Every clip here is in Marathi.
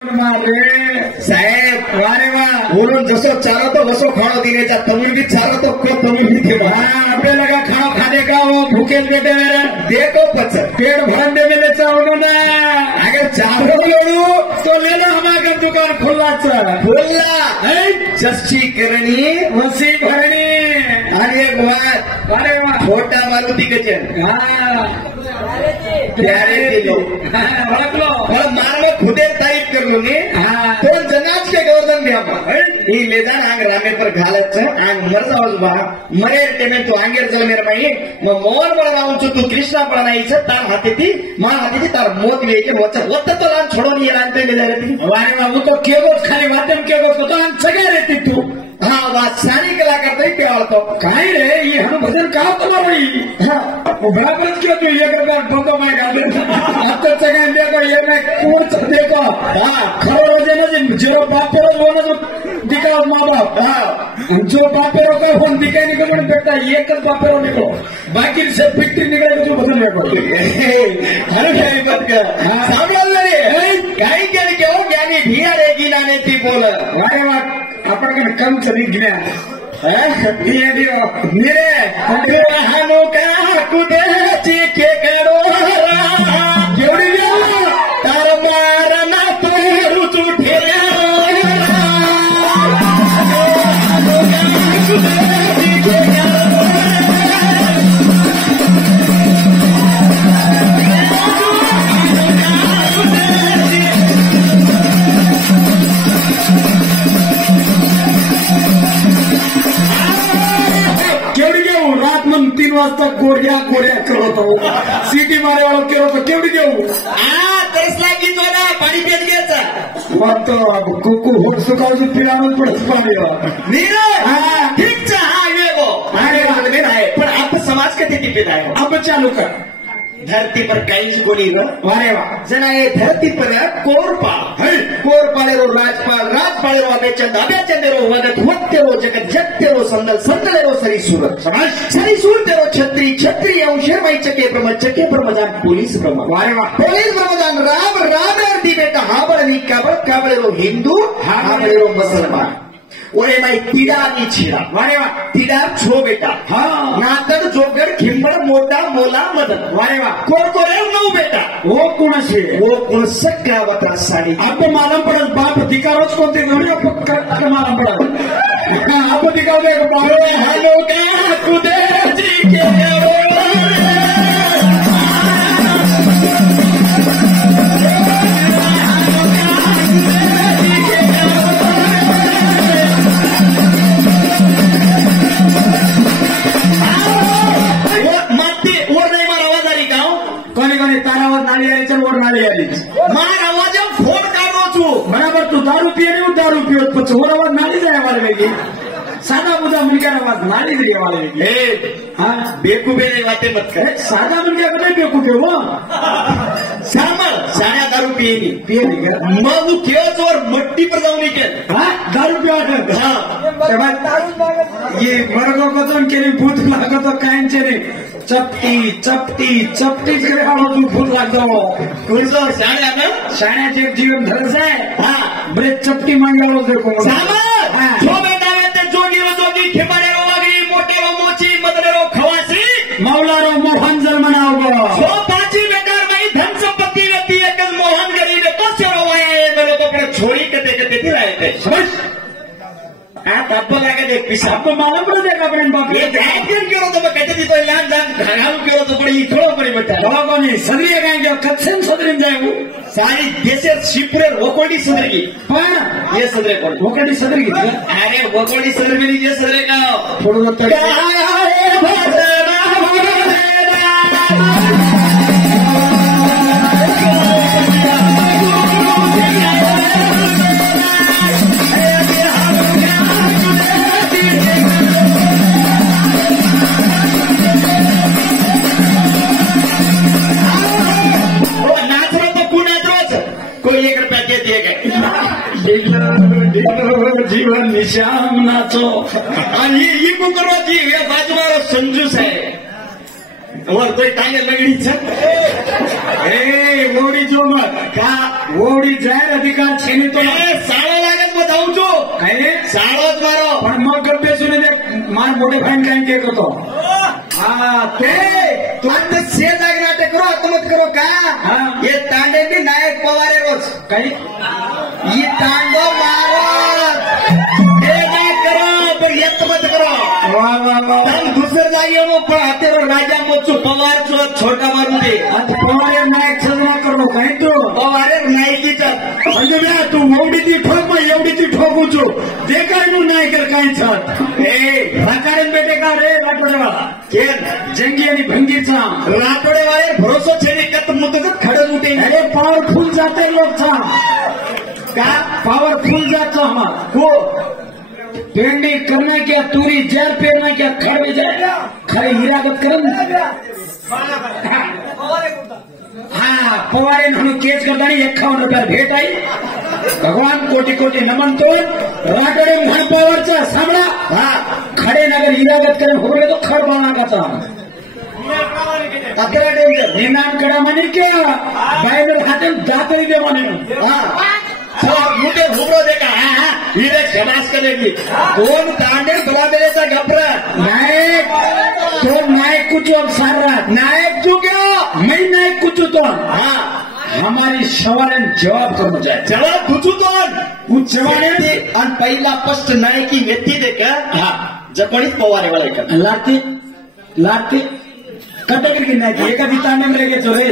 साहेब वारे वा बोलून जसं चालतो वसो खाणो दिने त्या तमिळगीत चालतो को तमिळगीत आपल्याला का खाणो खाने का वो भूखेल बेटे देखो पच पेट भरन दे मेरे चावनो ना अगर चावलो लोडू तो ले लो हमारा दुकान खुल्ला जसची करणी वसी भरणी आणि एक बात अरे वा छोटा मारुती गजन प्यारे दिलो मारवा खुदे तारीफ कर लूंगी तो जनाब के गोवर्धन भी हम ले जाना आंग रामे पर घालत आंग मर जाओ बा मरे तेने तो आंगेर जल मेरे माई म मोर पडवाऊन तू कृष्णा पडनाईच तार हाती ती मा हाती ती तार मोत लेके मोचा होत तो लान छोडून ये लान ते ले रहती वारे बाबू तो केगोस खाली वाटम केगोस तो आंग सगळे रहती तू हाँ बात सारी कला करते ही प्यार तो कहीं रे ये हम भजन कहा तुम्हारी वो बराबर क्यों तू ये कर बंदो मैं गा दे अब तो जगह देखो ये मैं कोर्स देखो हाँ खरो रोजे ना जो बापे रोज वो ना जो दिखाओ माँ बाप हाँ जो बापे रो का फोन दिखाई निकल मैंने बेटा ये कल बापे रो निकलो बाकी से पिक्चर निकले तो जो भजन में पड़ती अरे क्या बात क्या सामने ले कहीं क्या क्यों ज्ञानी धिया रेगी नाने थी बोल वारे वाट आपण कम चली गया मेरे वाहनों का कुदे चीखे करो जेवढी तार मारना तो रुच उठे वाजता गोऱ्या गोऱ्या करतो सिटी मारे वाला करतो केवढी देऊ तरच लागी तो ना पाणी पेट घ्यायचा मग कुकू होट सुकावची पिलावून पुढेच पाणी ठीक हा वेगो अरे आहे पण आपण समाज कधी टिपेत आहे आपण चालू कर धरती पर कई गोली वारे वा जना ये धरती पर कोरपाले रो राजपाल राजपाले रो अबेचंदे रो वगत वत्ते रो जगत जगते रो संदले रो सरीसूर सरीसूर ते रो छत्री छत्री अंशर भाई चके ब्रह्मजान पोलीस ब्रह्म वारे वा पोलीस ब्रह्मजान राम दी बेटा हाबळ काबळे रो हिंदू हाबळे रो मुसलमान ओरे माई तिडानी छिड़ा वारे वा तिडा छो बेटा हाँ नातर जोगर खिंबळ मोटा मोला मदन वारे वा कोरकोरे नऊ बेटा वो कोण सगळा वता साडी आप मालम पडत बाप दिकारोच कोणते घरी आप मालम पडत आप दिकावले बारे हॅलो का कुदे जी के मार आवाज फोन काढो तू बराबर तू दारू पियो छोर आवाज नाली जाए वाले वेगी साधा मुद्दा मुलगा आवाज नाली जाए वाले वेगी हाँ बेकूफे नहीं बातें मत कर साधा मुलगा कभी बेकूफे वो सामर सारा दारू पिएगी मग तू क्यों और मट्टी पर जाऊन के हाँ दारू पिया हाँ ये मर्गो को तो के लिए भूत लागो तो कायम चले चपटी करे तू भूत लागतो तुझं शाण्याचे जीवन धरच आहे हा बरे चपटी मांडलो देखो जोगी ठिकाणे रो वागरी मोठे रो मोची मदने रो खवासी मौला रो मोहन जल मनाव सो पाची बेकार बाई धन संपत्ती व्यक्ती एकच मोहन गरीब कसे रो वाये मेरे तो पर छोड़ी कते राहते समझ आप आपको लगा देख पिसा आपको मालूम पड़ जाएगा अपने बाप ये ध्यान क्यों तो मैं कहते थी तो लान जान घराऊ क्यों तो बड़ी थोड़ा बड़ी बता लोगों ने सदरी गए जो कच्चन सदरी जाए वो सारी देशे शिप्रे वकोडी सदरी हाँ ये सदरे कौन वकोडी सदरी अरे वकोडी सदरी में ये सदरे का थोड़ा बहुत जीवन निशाम नाचो आणि ही कुकरवाची बाजूमारो संजूस आहे वरतोय काय लगडीच ओडी जो मग का ओडी जाहीर अधिकार छेने तो साळो लागत मग जाऊ छो काय साळोच मारो पण मग गप्पे सुने दे मार मोठे फाईन काय केक होतो हा ते तू आता शेत नाटक करो आता मत करो का ये तांडे भी नायक पवार है रोज काही ये तांडो मारो हे नाही करो पण येत मत करो वा वा वा हम दुसर जागी मग पळाते राजा मोचू पवार चो छोटा मारून दे आता पवार नायक सजना करू काय तू पवार नायकीचा म्हणजे म्या तू एवढी ती ठोक मग एवढी ती ठोकू छो दे काय नू नाही कर काय छत राकाडे बेटे का रे राठोडेवाला केन जंगी आणि भंगीचा राठोडेवाले भरोसा छेने कत मुतकत खडत उठे अरे पावरफुल जाते लोग था का पावरफुल जाता हमारा हो पेरणी करना क्या तुरी जर पेरना क्या खड़ में जाए खरे हिरागत हा पवारे म्हणून केस करताना 51 रुपया भेट आई भगवान कोटी कोटी नमन तो राठोडे म्हण पवारचा सामना हा खडे नगर हिरागत करेन होले तो खड बाणा का अकरा डेंजर निनाम करा म्हणे क्या बायबर हाते दातरी दे म्हणे मुझे घुमरो देखा हीरे शनाश करेगी दोन तांडे दुआ देता घबरा नायक तो नायक कुछ और सारा नायक तू क्या मैं नायक कुछ तो हाँ हमारी सवाल जवाब करना चाहिए जवाब तुझू तो उस जवाब आणि पहिला स्पष्ट नायकी व्यक्ती दे का हा जपणीच पवारे वाला का लाते लाते कटक की नायकी एका भी तांडे में लगे जो रे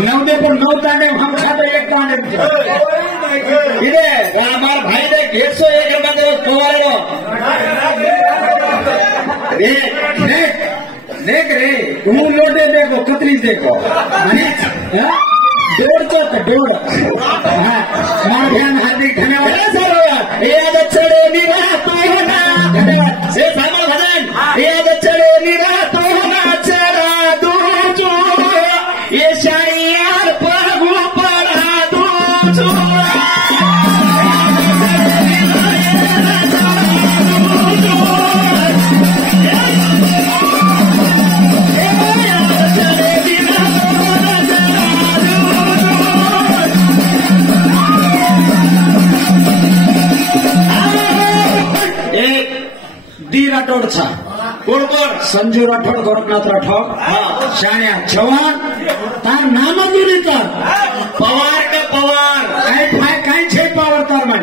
9 दे पर 9 तांडे हम खाते एक तांडे इधे हमार भाई दे 101 रुपया दे पवारे रो देख रे तू लोटे देखो कतरीज देखो डोर तो डोर मार ध्यान हार्दिक धन्यवाद याद चढ़े निभा तो ना धन्यवाद से सामा भजन याद चढ़े निभा तो ना चढ़ा दू जो ये शायर पगु पढ़ा दू जो डी राठोड था कोण कोण संजू राठोड गोरखनाथ राठोड शाण्या जवान तार नाम जुनी तर पवार का पवार काय छे पावर तार म्हण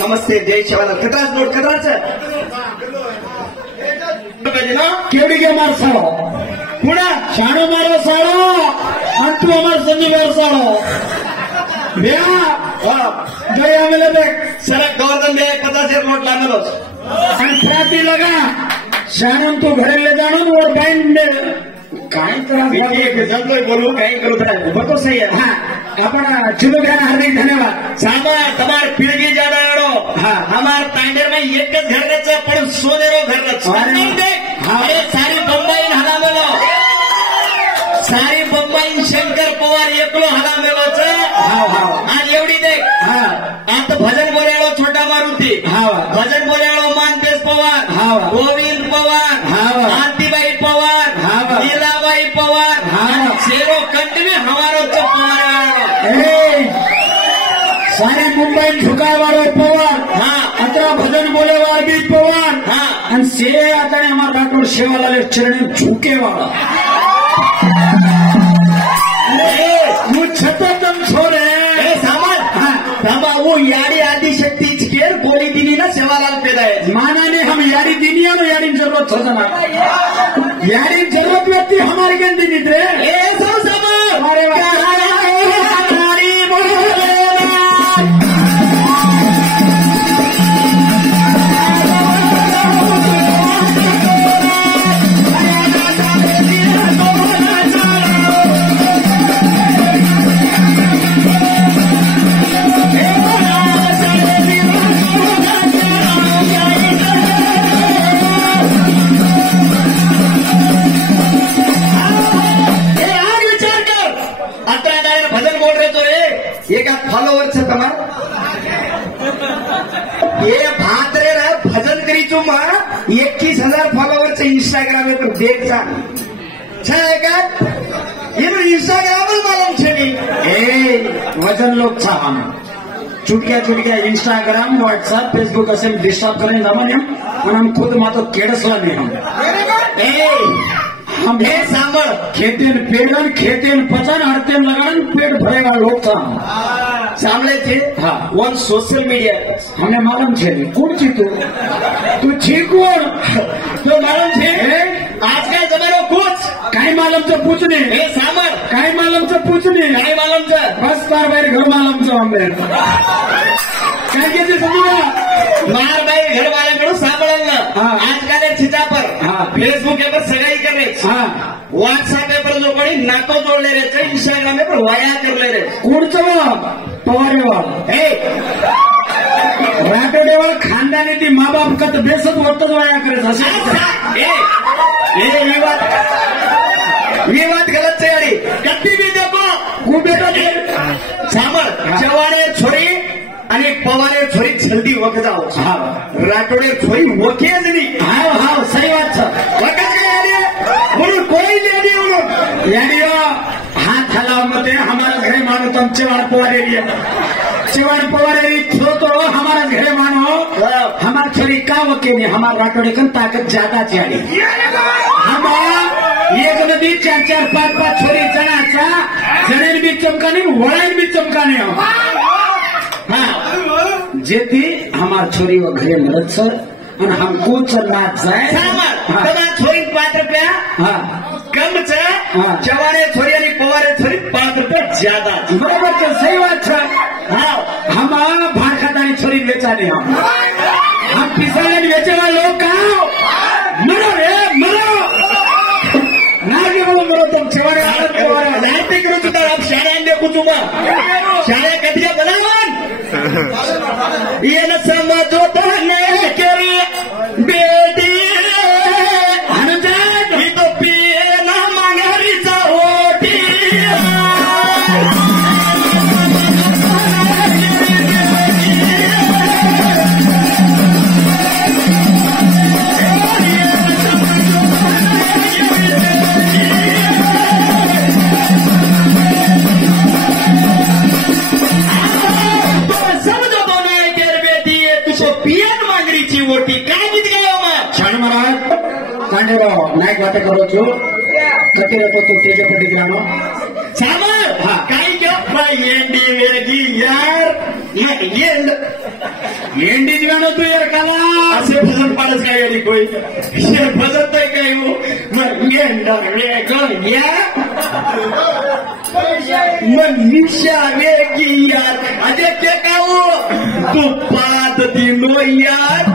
नमस्ते जय शिवाला कटाच नोट कटाच केवढी गे मार साळो पुढा शाणो मारो साळो आणि तू अमर संजीवर साळो दया मेले देख सरक गवर्धन दे 50 नोट लागलोच आणि ख्याती लगा शाणम तू घरे ले जाणून वर बाईन दे काय जमलोय बोलू काय करू बतो सही आहे हा आपण चुनो घ्या हार्दिक धन्यवाद सामा તમાર પીળગી જાડાડો હા અમાર તાંડેર માં એક જ ઘર છે પણ સોનેરો ઘર છે અરે સારી બંબાઈ હલામેલો સારી બંબાઈ શંકર પવાર એકલો હલામેલો છે આ એવડી દે આ તો ભજન બોલાડો છોટા મારુતિ ભજન બોલાડો માનદેશ પવાર ગોવિંદ પવાર આંતીબાઈ પવાર લીલાબાઈ પવાર શેરો કંઠ में हमारो तो सारे मुंबई झुकावारो पवार अतरा भजन बोलेवार भी पवार आणि से आता हमारा डॉक्टर शेवालाल चरण झुके वाला वो छतम छोरे सामा वो यारी आदि शक्ति केर बोली दिनी ना शेवालाल पैदा है मानाने हम यारी दिनिया में यारी जरूरत हो जाना यारी जरूरत व्यक्ति हमारे गंदी निद्रे हमारे બાજુમાં 21,000 ફોલોવર છે ઇન્સ્ટાગ્રામ પર દેખતા છે का એનું ઇન્સ્ટાગ્રામ જ માલूम છે નહીં वजन लोग था हम चुटक्या इंस्टाग्राम व्हाट्सएप फेसबुक असेल डिस्टर्ब करें दमन हम खुद मातो केडसला नहीं हम એ સાંભળ ખેતી પેડન ખેતી પચન હડતે લગાડન पेट भरेगा लोग था સાંભળે છે હા ઓન સોશિયલ મીડિયા हमें मालूम છે કોણ छी तू छी कोण તો માલુમ છે આજકાલ તમારો कुछ काय मालूम तो पूछने એ સાંભળ काय मालूम तो पूछने काय मालूम છે बस तार बाहेर घर मालूम तो हमें काय कहते समझा मार भाई घर वाले म्हणून सापडलं हा. आजकाल छिता पर हा. फेसबुक पर सगाई करे हाँ व्हाट्सएप पर जो कोणी नाको जोडले रे ते इंस्टाग्राम पर वाया करले रे कोणचं पवारेवाळ ए राठोडेवाळ खानदानी ती माँ बाप का तो बेसत होतच वाया करे ए ये बात गलत છે यारी कभी भी देखो खूप बेटा सामर जवाने छोरी आणि पवारे छोरी जल्दी वख जाओ हा राठोडे छोरी वखे જ નહીં हाव हाव सही बात છે वखत के यारी म्हणून कोई लेडी म्हणून यानी हाथ हलाव मते हमारा घरे मानो तुम चेवाड़ पवारे लिया चेवाड़ पवारे छो तो हमारा घरे मानो हमारा छोरी का वकील हमारा राठोडे कन ताकत ज्यादा चाहिए हमारा एक नदी 4-4, 5-5 छोरी जणाचा जणेन बी चमकाने वळाईन बी चमकाने हाँ जेती हमार छोरी व घरे मदद सर और हमको चलना जाए सामर તમારા छोरी 5 રૂપિયા हाँ कम છે હા. જવાને छोरी आणि पवारे छोरी 5 રૂપિયા ज्यादा बराबर છે सही बात है हाँ हम भाड़ खातानी छोरी बेचाने हम पिसाने बेचेवा लोग कहा मरो रे मरो ना के बोलो मरो तुम चेवाड़े जाते करू तुझा आप शाळेने कुटुंबा शाळे कधीच्या बनावन येन समजो तने केरी बेटी अनुजात ही तो पिये ना मांगरीचा होटी समजो तो नाही केर बेटी तू तो पियन मांगरीची होटी काय गीत गाव मग क्षण महाराज कांडेराव नायक वाटे करो छो कटे रखो तो तेज प्रतिक्रियानो सामर हा. काय गप्पा येंडी वेगी यार येंड एंडीज गाणं तू यार काला असे भजन पाडच काय यारी कोई हे भजत आहे काय हो मग येंड वेग या मग निशा वेगी यार अजे के काऊ तू पात दिनो यार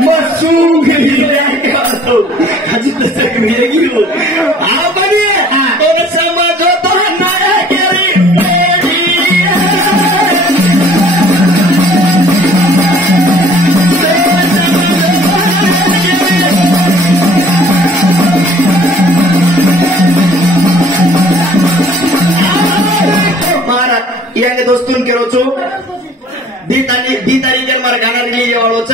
मग सुंगरी तो अजी तसं वेगी हो आ बनी तो समजो तो नाही केरी મારા યાંગ દોસ્તુન કેરો છું दी तारीखे मारा गाना रिलीज वाळो छ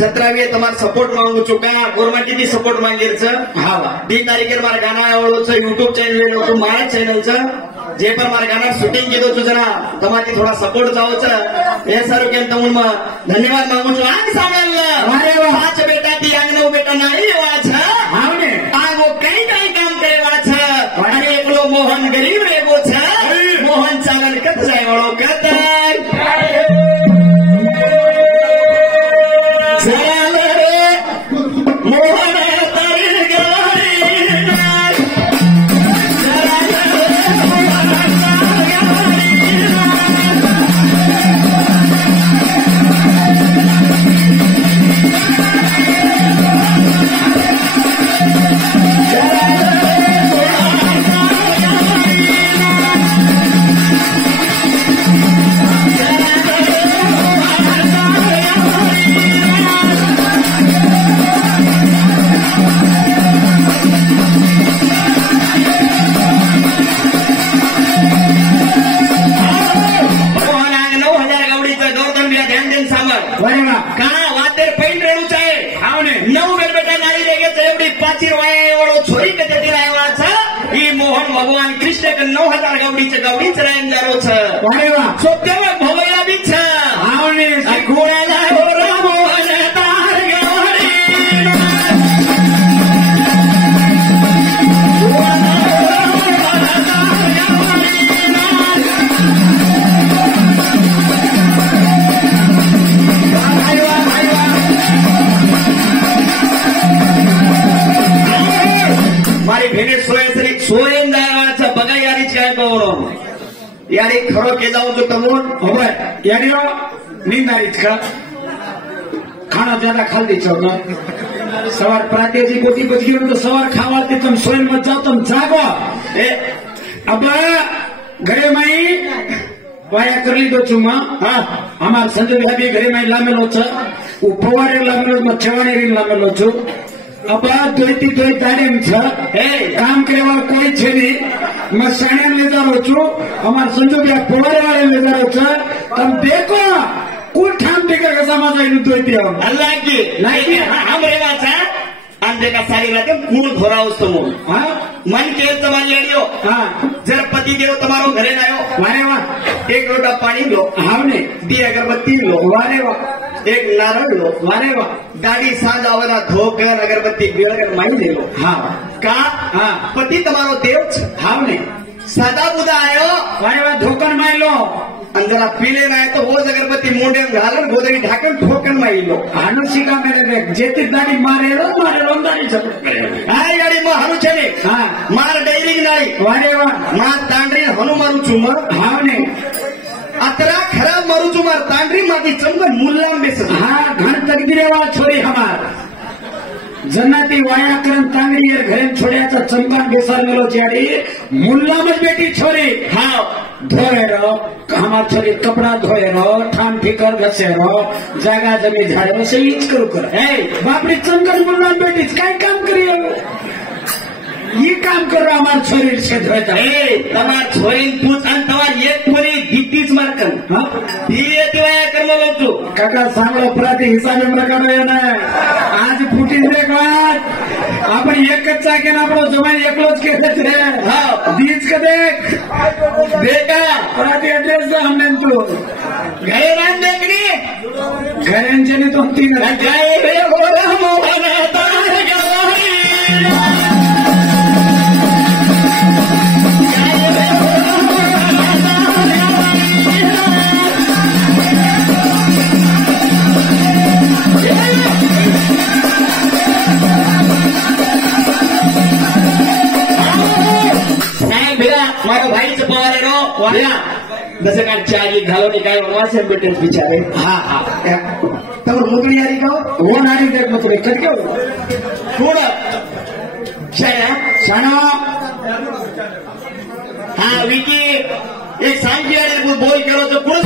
17वीए તમારો સપોર્ટ માંગુ છું કા ગોરમા किती સપોર્ट માંગેર छ હા दी तारीखे मारा गाना वाळो छ YouTube चॅनल लो तो मारा चॅनल छ जे पर मारा गाना शूटिंग कीधो છું જરા તમારી થોડા સપોર્ટ જાવ छ એ સારું કેમ તમને ધન્યવાદ માંગુ છું આગ સામેલ અરે વાહ. 5 બેટા થી આંગ 9 બેટા नाही એવા छ આવને આગો કઈ કઈ કામ કરેવા छ અરે એકલો મોહન ગરીબ રેગો छ મોહન ચાલન કત જાય વાળો કતર ચાલે રે મોહન તારી ગાડી મોહન આંગ 9,000 ગવડીचं गौतम बिया ध्यान देन सामर बरे वा का वातेर पैन रेणू चाहे ને 9 ગરબેટા નારી લે તો એવડી પાચીર વાયા એવડો છોરી કે તેતી લાવ્યા છે ઈ મોહન ભગવાન કૃષ્ણ કે 9000 ગવડી છે ગવડી ચરાયંદારો છે અરે વાહ સોપ્તેવ ભવયા બી છે આવને ઘોડા લાવો રામો અને તાર ગવડી મારી ભેને સોયંદાર છે બગાયારી છે કહો यार एक खरो के जाओ तो तमोन હવે યારીઓ નીંદારી છે ખાના જ્યાદા ખાલી છો સવાર પ્રાતેજી પોતી બચી તો સવાર ખાવાથી તમે સોયન મત જાઓ તમે જાગો એ અબા ઘરે માં વાયા કરી લીધો છું માં હા અમાર સંજય ભાઈ ઘરે માં લામેલો છે હું ફવારે લામેલો છવાણે લામેલો છું અબા ધોઈતી ધોઈ તારીમ છે એ કામ કરવા કોઈ છે નહીં मैं साड़िया लेदारो छू हमार संजू भैया पोवारे वाले लेदारो छ तम देखो कुल ठाम देकर के समाज आई दुईती हम अल्लाह की नहीं हम रे वाचा अंदे का सारी राते कूल घोराओ तुम हां मन के तुम्हारी आड़ियो हां जरा पति देव तुम्हारो घरे लायो वारे वाह एक लोटा पानी लो हमने दी अगरबत्ती लो वारे वाह एक नारळ लो वारे वाह दाढ़ी साजावना धोकर अगरबत्ती बेलकर माई ले लो हाँ का हाँ पति तुम्हारो देव छ हमने सादा बुदा आयो वारे वाह धोकर माई लो अंदर पीले ना है तो वो अगरबत्ती मुंडे में घालन गोदरी ढाकर ठोकर माई लो आनुषिका मेरे देख जेती दाढ़ी मारे दाढ़ी सब हाय गाड़ी में हनु छे हाँ मार डेरी नारी वारे वाह मार तांडरी हनु मारू चुमर हमने अतरा खराब मारू चुमर तांडरी माती चंगन मुल्ला बेस हाँ घन तकदीरे वाला छोरी हमार जन्नती वायाकरण तांगरी घरे छोड्याचा चंपान बेसार मेलो ज्याडी मुल्ला में बेटी छोरी हाँ धोए रो हमार छोरी कपड़ा धोए रो ठान ठिकर घसे रो जागा जमी झाड़े वैसे हीच करू कर बापरी चंकर मुल्ला में बेटी काय काम करियो ये काम कर रहा हमार छोरी से धोता तमार छोरी पूछ आणि तमार एक पोरी दीतीच मारकन हाँ ये दिवाया करलो लोग काका सांगलो प्रति हिसाबे प्रकार ना आज फुटी रे बात आपण एकच चाकेन आपलो जमाई एकलोच केले रे हां बीच के देख बेटा प्रति एड्रेस दे हमने तू घरे रान देखनी घरांचे ने तो तीन जय रे हो मोहन तार गवरी मारो भाई चपारे रो वाला जैसे का चाय घालो निकाय वनवा से बेटे बिचारे हाँ हाँ तब मुकली यारी को वो नारी देख मत रे कर क्यों थोड़ा शाया सानो हाँ विकी एक सांगी यारी बोल करो तो कुछ